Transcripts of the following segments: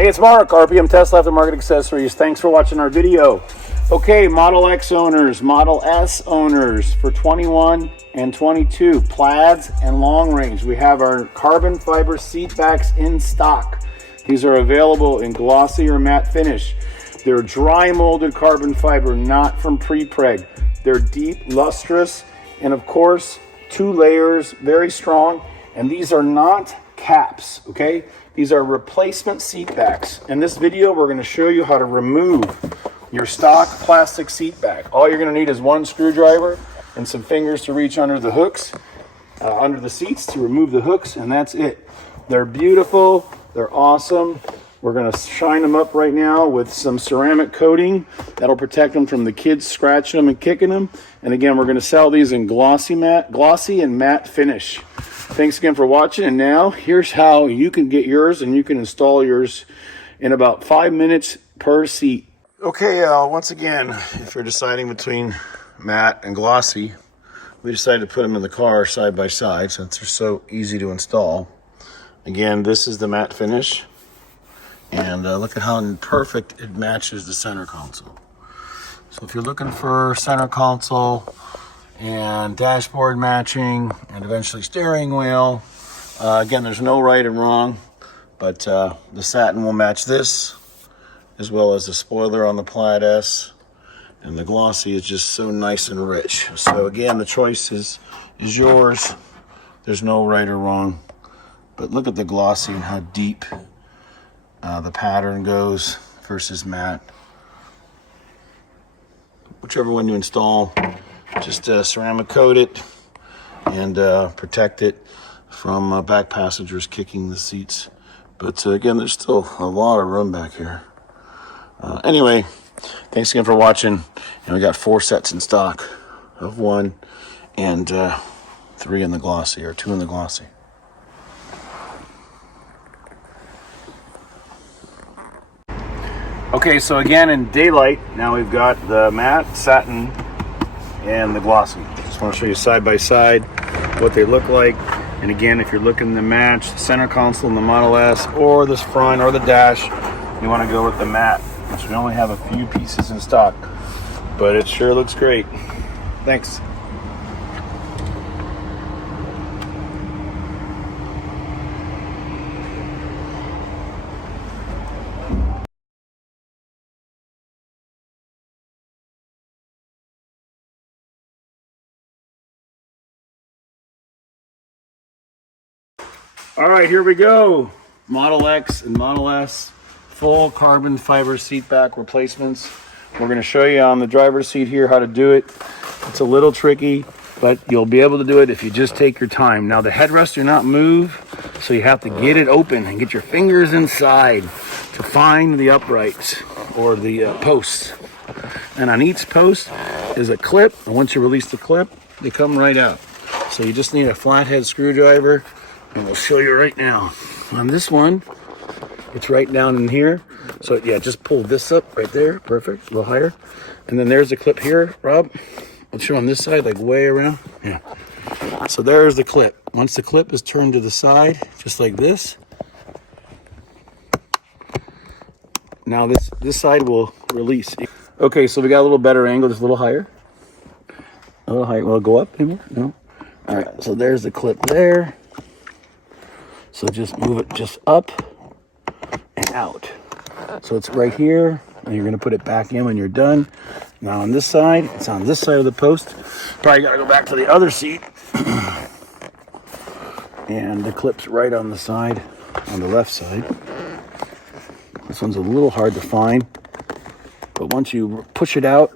Hey, it's Mark, RPM Tesla Aftermarket Accessories. Thanks for watching our video. Okay, Model X owners, Model S owners for 21 and 22, plaids and long range. We have our carbon fiber seat backs in stock. These are available in glossy or matte finish. They're dry molded carbon fiber, not from pre-preg. They're deep, lustrous, and of course, 2 layers, very strong. And these are not caps, okay? These are replacement seat backs. In this video, we're gonna show you how to remove your stock plastic seat back. All you're gonna need is 1 screwdriver and some fingers to reach under the hooks, under the seats to remove the hooks, and that's it. They're beautiful, they're awesome. We're gonna shine them up right now with some ceramic coating. That'll protect them from the kids scratching them and kicking them. And again, we're gonna sell these in glossy and matte finish. Thanks again for watching, and now here's how you can get yours and you can install yours in about 5 minutes per seat. Okay, once again, if you're deciding between matte and glossy, we decided to put them in the car side by side since they're so easy to install. Again, this is the matte finish, and look at how perfect it matches the center console. So if you're looking for center console and dashboard matching and eventually steering wheel, again, there's no right and wrong, but the satin will match this as well as the spoiler on the Plaid S, and the glossy is just so nice and rich. So again, the choice is yours. There's no right or wrong, but look at the glossy and how deep the pattern goes versus matte. Whichever one you install, just ceramic coat it and protect it from back passengers kicking the seats. But again, there's still a lot of room back here. Anyway, thanks again for watching. And we got 4 sets in stock of 1 and 3 in the glossy, or 2 in the glossy. Okay, so again in daylight, now we've got the matte, satin, and the glossy. Just want to show you side by side what they look like. And again, if you're looking to match the center console in the Model S or this front or the dash, you want to go with the matte, which we only have a few pieces in stock, but it sure looks great. Thanks. All right, here we go. Model X and Model S, full carbon fiber seat back replacements. We're gonna show you on the driver's seat here how to do it. It's a little tricky, but you'll be able to do it if you just take your time. Now the headrests do not move, so you have to get it open and get your fingers inside to find the uprights or the posts. And on each post is a clip, and once you release the clip, they come right out. So you just need a flathead screwdriver, and we'll show you right now. On this one, it's right down in here. So yeah, just pull this up right there. Perfect, a little higher. And then there's the clip here, Rob. I'll show on this side, like way around. Yeah. So there's the clip. Once the clip is turned to the side, just like this. Now this side will release. Okay, so we got a little better angle, just a little higher. A little higher. Will it go up anymore? No? All right, so there's the clip there. So just move it just up and out. So it's right here, and you're gonna put it back in when you're done. Now on this side, it's on this side of the post. Probably gotta go back to the other seat. And the clip's right on the side, on the left side. This one's a little hard to find, but once you push it out,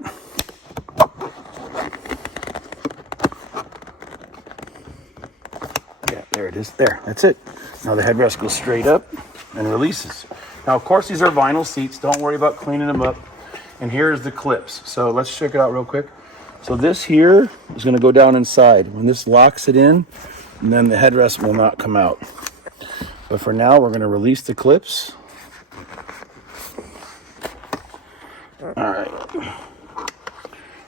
yeah, there it is, there, that's it. Now the headrest goes straight up and releases. Now, of course, these are vinyl seats. Don't worry about cleaning them up. And here's the clips. So let's check it out real quick. So this here is going to go down inside. When this locks it in, and then the headrest will not come out. But for now, we're going to release the clips. All right.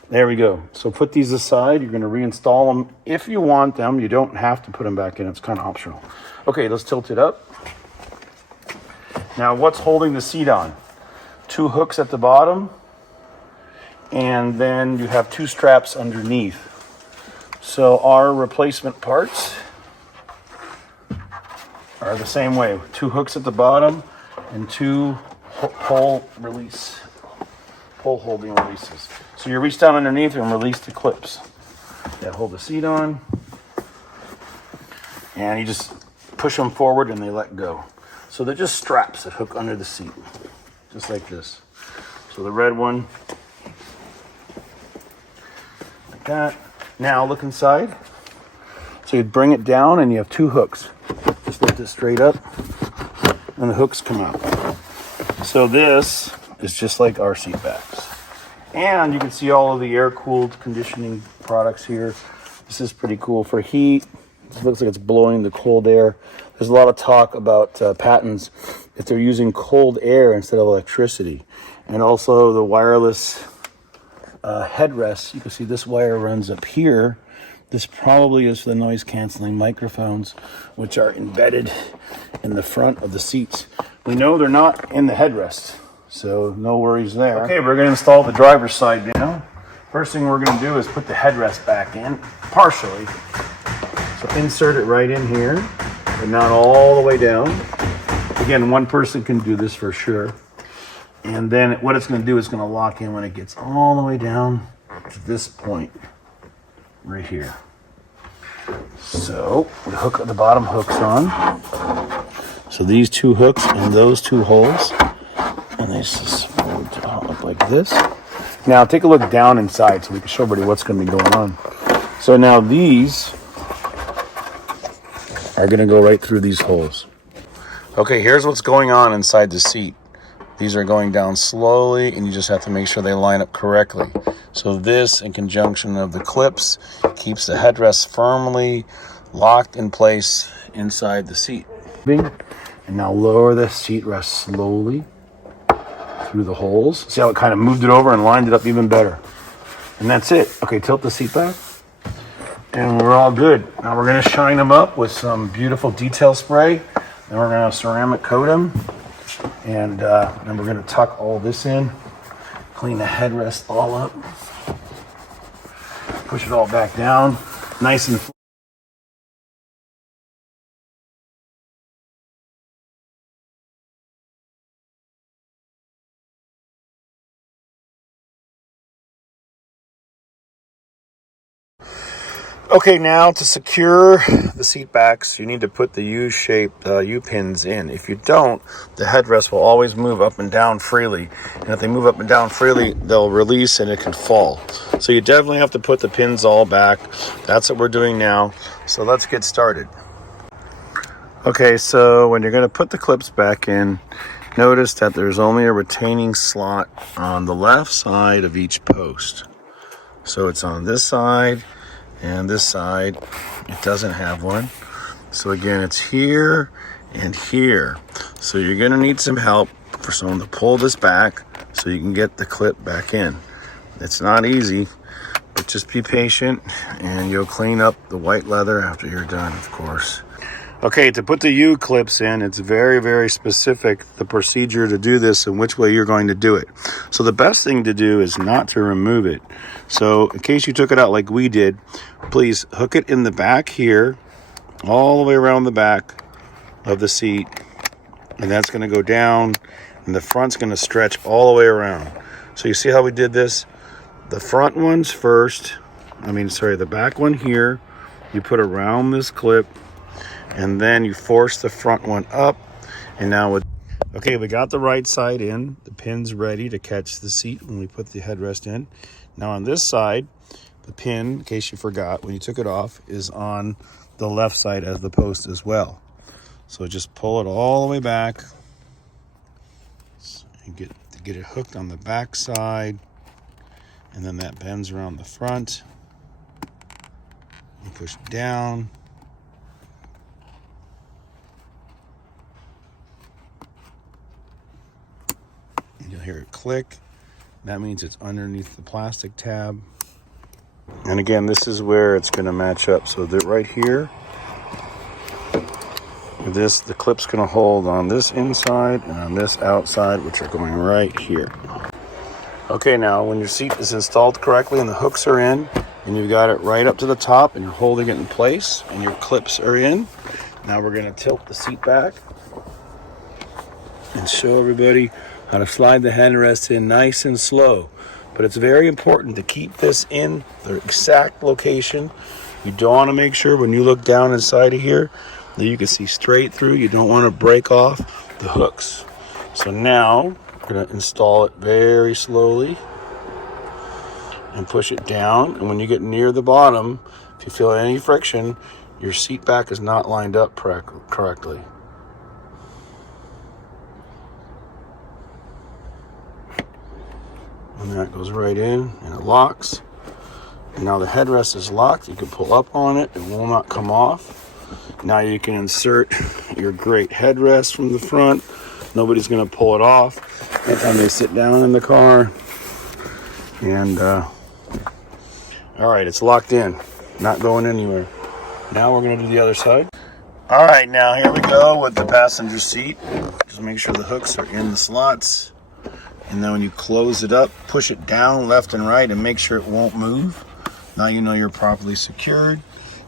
There we go. So put these aside. You're going to reinstall them if you want them. You don't have to put them back in. It's kind of optional. Okay, let's tilt it up. Now, what's holding the seat on? 2 hooks at the bottom, and then you have 2 straps underneath. So our replacement parts are the same way. 2 hooks at the bottom and 2 pole holding releases. So you reach down underneath and release the clips that hold the seat on, and you just push them forward and they let go. So they're just straps that hook under the seat, just like this. So the red one, like that. Now look inside. So you bring it down and you have 2 hooks. Just lift it straight up and the hooks come out. So this is just like our seat backs. And you can see all of the air-cooled conditioning products here. This is pretty cool for heat. It looks like it's blowing the cold air. There's a lot of talk about patents if they're using cold air instead of electricity. And also the wireless headrest. You can see this wire runs up here. This probably is for the noise canceling microphones, which are embedded in the front of the seats. We know they're not in the headrest, so no worries there. Okay, we're going to install the driver's side now. First thing we're going to do is put the headrest back in, partially. So insert it right in here, but not all the way down. Again, one person can do this for sure. And then what it's going to do is going to lock in when it gets all the way down to this point right here. So the bottom hook's on. So these 2 hooks and those 2 holes, and they just fold up like this. Now take a look down inside so we can show everybody what's going to be going on. So now these are going to go right through these holes. Okay, here's what's going on inside the seat. These are going down slowly, and you just have to make sure they line up correctly. So this, in conjunction of the clips, keeps the headrest firmly locked in place inside the seat. And now lower the seat rest slowly through the holes. See how it kind of moved it over and lined it up even better. And that's it. Okay, tilt the seat back. And we're all good. Now we're going to shine them up with some beautiful detail spray. Then we're going to ceramic coat them. And then we're going to tuck all this in, clean the headrest all up, push it all back down, nice and Okay, now to secure the seat backs, you need to put the U-shaped U-pins in. If you don't, the headrest will always move up and down freely. And if they move up and down freely, they'll release and it can fall. So you definitely have to put the pins all back. That's what we're doing now. So let's get started. Okay, so when you're going to put the clips back in, notice that there's only a retaining slot on the left side of each post. So it's on this side. And this side, it doesn't have one. So again, it's here and here. So you're going to need some help for someone to pull this back so you can get the clip back in. It's not easy, but just be patient and you'll clean up the white leather after you're done, of course. Okay, to put the U clips in, it's very, very specific, the procedure to do this and which way you're going to do it. So the best thing to do is not to remove it. So in case you took it out like we did, please hook it in the back here, all the way around the back of the seat. And that's going to go down, and the front's going to stretch all the way around. So you see how we did this? The front one's first, the back one here, you put around this clip, and then you force the front one up. And now okay, we got the right side in, the pin's ready to catch the seat when we put the headrest in. Now on this side, the pin, in case you forgot, when you took it off, is on the left side of the post as well. So just pull it all the way back and get it hooked on the back side, and then that bends around the front. You push it down. And you'll hear it click. That means it's underneath the plastic tab. And again, this is where it's going to match up. So that right here, This, the clip's going to hold on this inside and on this outside, which are going right here. Okay, now when your seat is installed correctly and the hooks are in, and you've got it right up to the top and you're holding it in place and your clips are in, now we're going to tilt the seat back and show everybody how to slide the headrest in nice and slow. But it's very important to keep this in the exact location. You don't want to make sure when you look down inside of here that you can see straight through. You don't want to break off the hooks. So now we're going to install it very slowly and push it down. And when you get near the bottom, if you feel any friction, your seat back is not lined up correctly. And that goes right in and it locks. And now the headrest is locked. You can pull up on it. It will not come off. Now you can insert your great headrest from the front. Nobody's going to pull it off anytime they sit down in the car. And all right, it's locked in, not going anywhere. Now we're going to do the other side. All right, now here we go with the passenger seat. Just make sure the hooks are in the slots. And then when you close it up, push it down left and right and make sure it won't move. Now you know you're properly secured.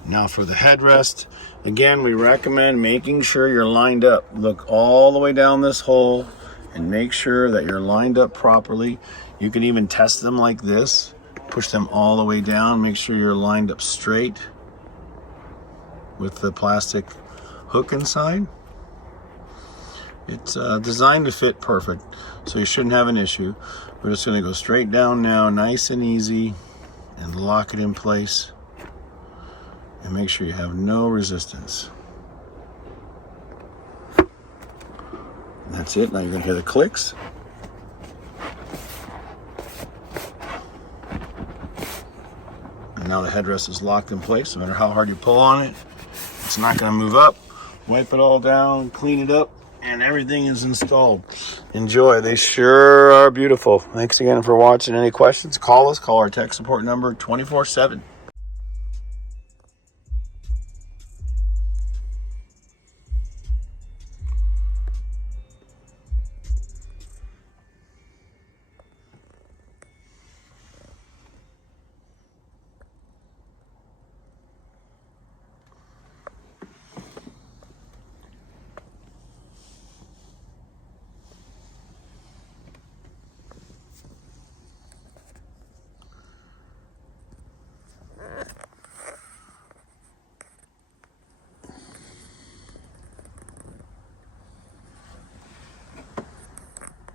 Now for the headrest, again, we recommend making sure you're lined up. Look all the way down this hole and make sure that you're lined up properly. You can even test them like this. Push them all the way down. Make sure you're lined up straight with the plastic hook inside. It's designed to fit perfect, so you shouldn't have an issue. We're just going to go straight down now, nice and easy, and lock it in place. And make sure you have no resistance. And that's it. Now you're going to hear the clicks. And now the headrest is locked in place. No matter how hard you pull on it, it's not going to move up. Wipe it all down, clean it up, and everything is installed. Enjoy. They sure are beautiful. Thanks again for watching. Any questions, call us. Call our tech support number 24/7.